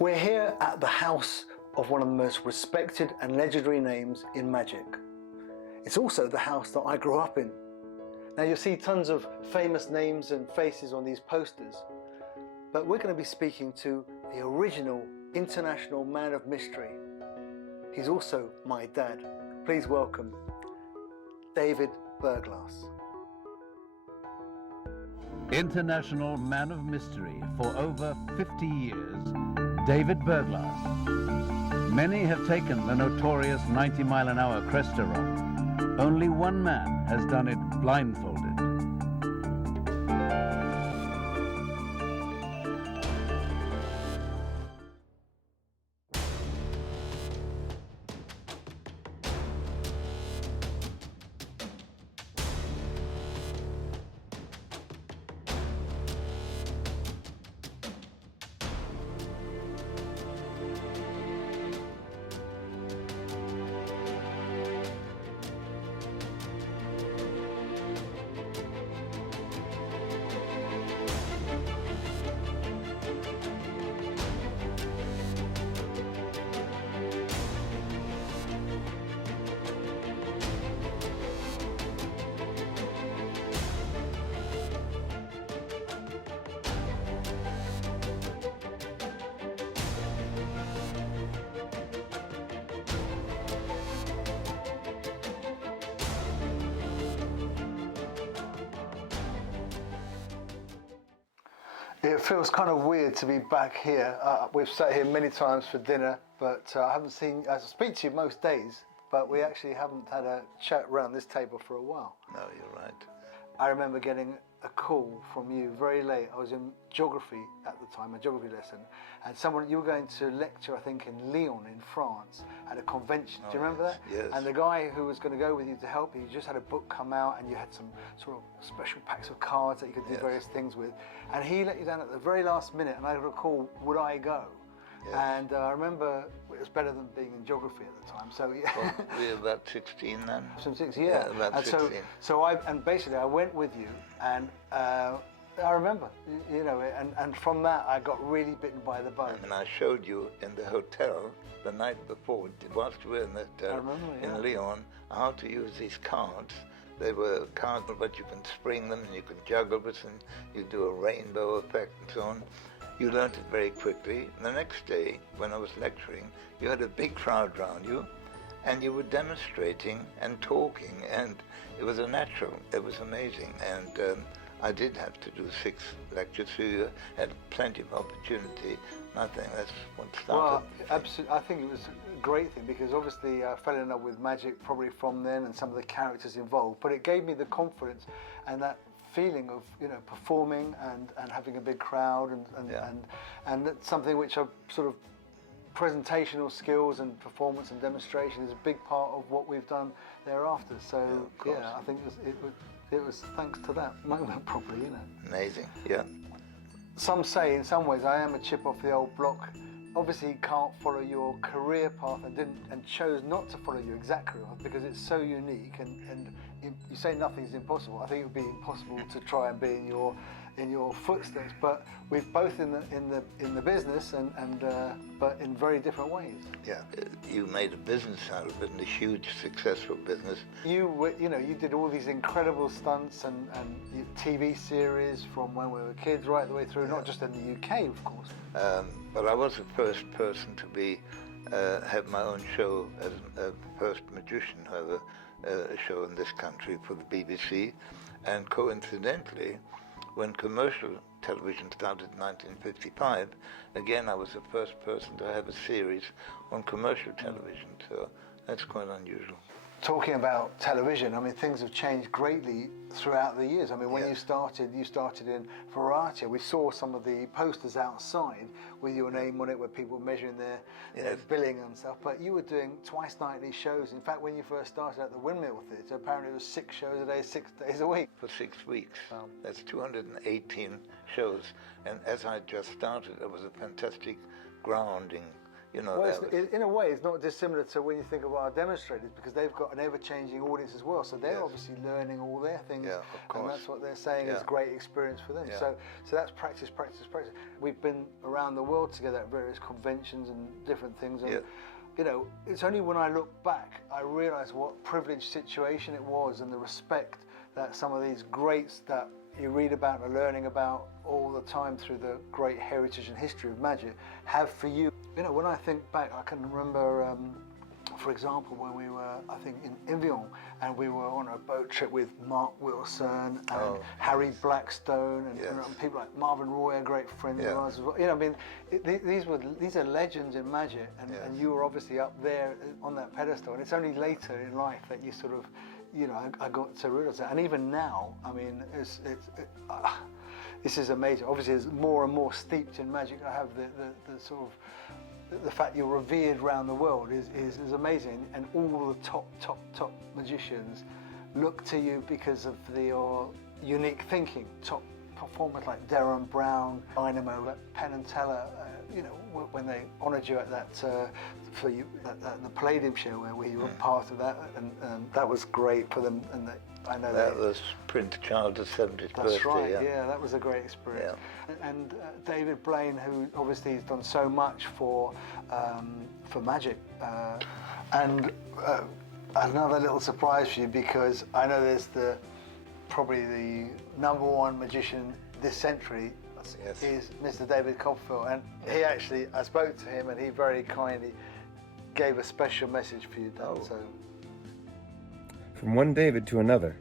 We're here at the house of one of the most respected and legendary names in magic. It's also the house that I grew up in. Now you'll see tons of famous names and faces on these posters, but we're going to be speaking to the original international man of mystery. He's also my dad. Please welcome David Berglas. International man of mystery for over 50 years, David Berglas. Many have taken the notorious 90-mile-an-hour Cresta run. Only one man has done it blindfolded. It feels kind of weird to be back here. We've sat here many times for dinner, but I haven't seen, I speak to you most days, but we actually haven't had a chat around this table for a while. No, you're right. I remember getting a call from you very late. I was in geography at the time, a geography lesson, and you were going to lecture, I think, in Lyon in France at a convention. Do you remember that? Yes. And the guy who was going to go with you to help you just had a book come out, and you had some sort of special packs of cards that you could do various things with. And he let you down at the very last minute, and I got a call, would I go? Yes. And I remember it was better than being in geography at the time. So yeah. Well, we were about 16 then. Some 6, yeah. About 16. So basically I went with you, and I remember, you know, and from that I got really bitten by the bug. And I showed you in the hotel the night before, whilst we were in the hotel in Lyon, how to use these cards. They were cards, but you can spring them and you can juggle it, and you do a rainbow effect and so on. You learned it very quickly. The next day, when I was lecturing, you had a big crowd around you, and you were demonstrating and talking, and it was a natural. It was amazing, and I did have to do 6 lectures, so you had plenty of opportunity. And I think that's what started. Well, absolutely. I think it was a great thing, because obviously I fell in love with magic probably from then, and some of the characters involved. But it gave me the confidence and that feeling of, you know, performing and having a big crowd and that's something which I've sort of presentational skills and performance and demonstration is a big part of what we've done thereafter. So yeah, I think it was thanks to that moment probably, you know. Amazing, yeah. Some say in some ways I am a chip off the old block. Obviously can't follow your career path and chose not to follow your exact career path because it's so unique, and you say nothing's impossible. I think it would be impossible to try and be in your footsteps, but we're both in the business but in very different ways. Yeah, you made a business out of it, and a huge successful business. You did all these incredible stunts and TV series from when we were kids right the way through, not just in the UK, of course. But I was the first person to have my own show as a first magician who have a show in this country for the BBC, and coincidentally, when commercial television started in 1955, again I was the first person to have a series on commercial television, so that's quite unusual. Talking about television, I mean, things have changed greatly throughout the years. I mean, when you started in Variety. We saw some of the posters outside with your name on it, where people were measuring their billing and stuff. But you were doing twice nightly shows. In fact, when you first started at the Windmill Theatre, apparently it was 6 shows a day, 6 days a week. For 6 weeks. That's 218 shows. And as I just started, it was a fantastic grounding you know. Well, in a way, it's not dissimilar to when you think of our demonstrators, because they've got an ever-changing audience as well. So they're obviously learning all their things, of course. and that's what they're saying is great experience for them. So that's practice, practice, practice. We've been around the world together at various conventions and different things. And, you know, it's only when I look back I realise what privileged situation it was, and the respect that some of these greats that you read about and are learning about all the time through the great heritage and history of magic have for you. You know, when I think back, I can remember, for example, when we were, I think, in Evian, and we were on a boat trip with Mark Wilson and Harry Blackstone and people like Marvin Roy, a great friend of ours as well. You know, I mean, these are legends in magic, and you were obviously up there on that pedestal, and it's only later in life that you sort of, you know, I got to realise that. And even now, I mean, this is amazing. Obviously, it's more and more steeped in magic. I have the sort of, the fact you're revered around the world is amazing, and all the top magicians look to you because of your unique thinking. Top performers like Derren Brown, Dynamo, like Penn and Teller, you know, when they honoured you at that for you at the Palladium show where you were part of that, and that was great for them. And I know that was Prince Charles' 70th birthday. That's right. Yeah, that was a great experience. And David Blaine, who obviously has done so much for magic, and another little surprise for you, because I know there's probably the #1 magician this century. Is Mr. David Copperfield, and he actually, I spoke to him, and he very kindly gave a special message for you, Dan. So, from one David to another,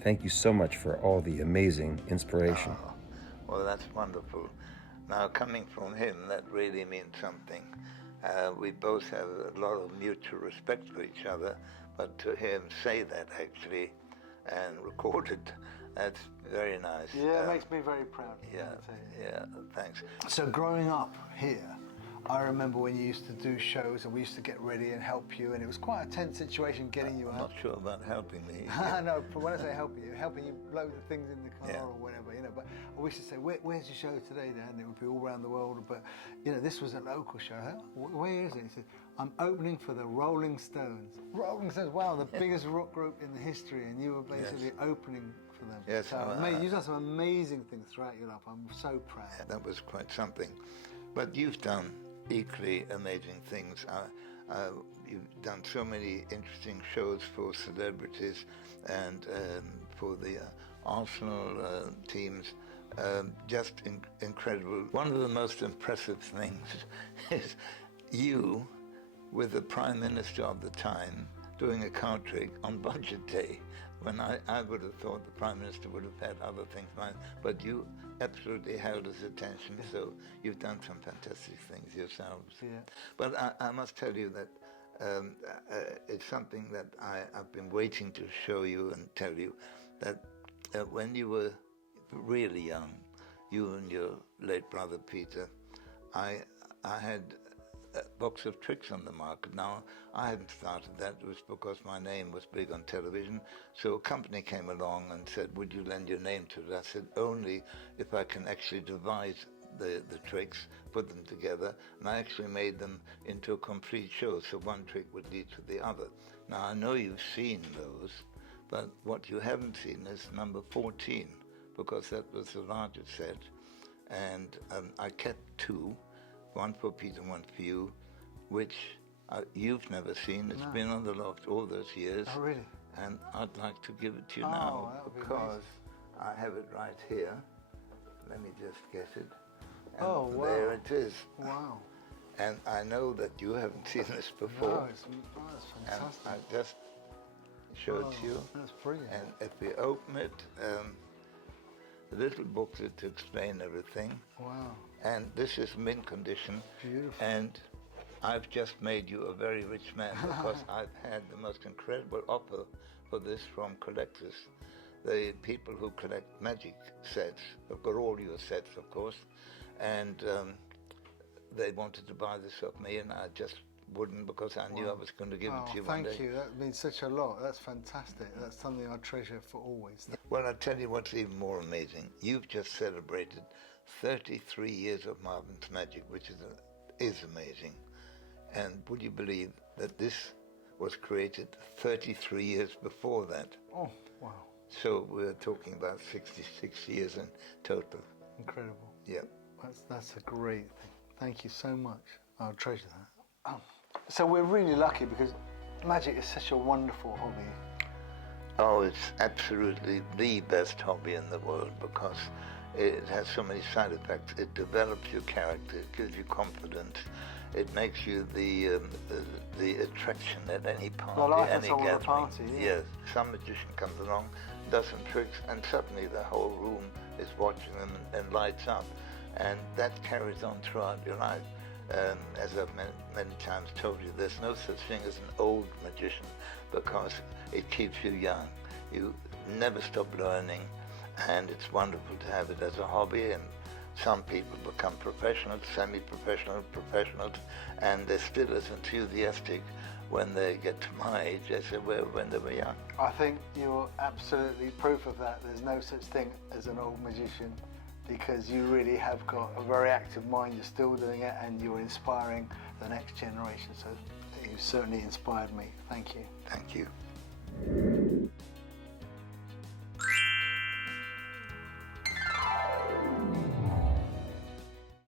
thank you so much for all the amazing inspiration. Well, that's wonderful. Now, coming from him, that really means something. We both have a lot of mutual respect for each other, but to hear him say that actually and record it, that's very nice. Yeah, it makes me very proud. Yeah, thanks. So growing up here, I remember when you used to do shows and we used to get ready and help you, and it was quite a tense situation getting you out. I'm not sure about helping me. No, but when I say helping you load the things in the car or whatever, you know. But we used to say, where's your show today, Dan? And it would be all around the world. But, you know, this was a local show. Where is it? He said, I'm opening for the Rolling Stones. Rolling Stones, wow, the biggest rock group in the history, and you were basically opening for them. Yes. So, you've done some amazing things throughout your life. I'm so proud. That was quite something. But you've done equally amazing things. You've done so many interesting shows for celebrities and for the Arsenal teams. Just incredible. One of the most impressive things is you, with the Prime Minister of the time, doing a card trick on Budget Day, when I would have thought the Prime Minister would have had other things in mind, but you absolutely held his attention, so you've done some fantastic things yourselves. Yeah. But I must tell you that it's something that I've been waiting to show you and tell you, that when you were really young, you and your late brother Peter, I had a box of tricks on the market. Now, I hadn't started that. It was because my name was big on television. So a company came along and said, would you lend your name to it? I said, only if I can actually devise the tricks, put them together, and I actually made them into a complete show, so one trick would lead to the other. Now, I know you've seen those, but what you haven't seen is number 14, because that was the largest set. And I kept 2, one for Peter and one for you, which you've never seen. It's been on the loft all those years. Oh, really? And I'd like to give it to you now, because I have it right here. Let me just get it. And wow. There it is. Wow. And I know that you haven't seen this before. No, it's fantastic. And I just showed it to you. That's brilliant. And if we open it, a little booklet to explain everything. Wow. And this is mint condition. Beautiful. And I've just made you a very rich man, because I've had the most incredible offer for this from collectors. The people who collect magic sets, have got all your sets, of course, and they wanted to buy this off me, and I just wouldn't, because I knew I was going to give it to you one day. Thank you. That means such a lot. That's fantastic. That's something I treasure for always. Well, I'll tell you what's even more amazing. You've just celebrated 33 years of Marvin's Magic, which is an is amazing. And would you believe that this was created 33 years before that? Oh, wow. So we're talking about 66 years in total. Incredible. Yeah. That's a great thing. Thank you so much. I'll treasure that. So we're really lucky because magic is such a wonderful hobby. Oh, it's absolutely the best hobby in the world because it has so many side effects. It develops your character, it gives you confidence, it makes you the attraction at any party, The life and any soul of gathering. the party, yeah. Yes, some magician comes along, does some tricks, and suddenly the whole room is watching them and lights up. And that carries on throughout your life. As I've many times told you, there's no such thing as an old magician because it keeps you young. You never stop learning, and it's wonderful to have it as a hobby. And some people become professionals, semi-professional, professionals, and they're still as enthusiastic when they get to my age as they were when they were young. I think you're absolutely proof of that. There's no such thing as an old magician because you really have got a very active mind. You're still doing it and you're inspiring the next generation. So you certainly inspired me. Thank you. Thank you.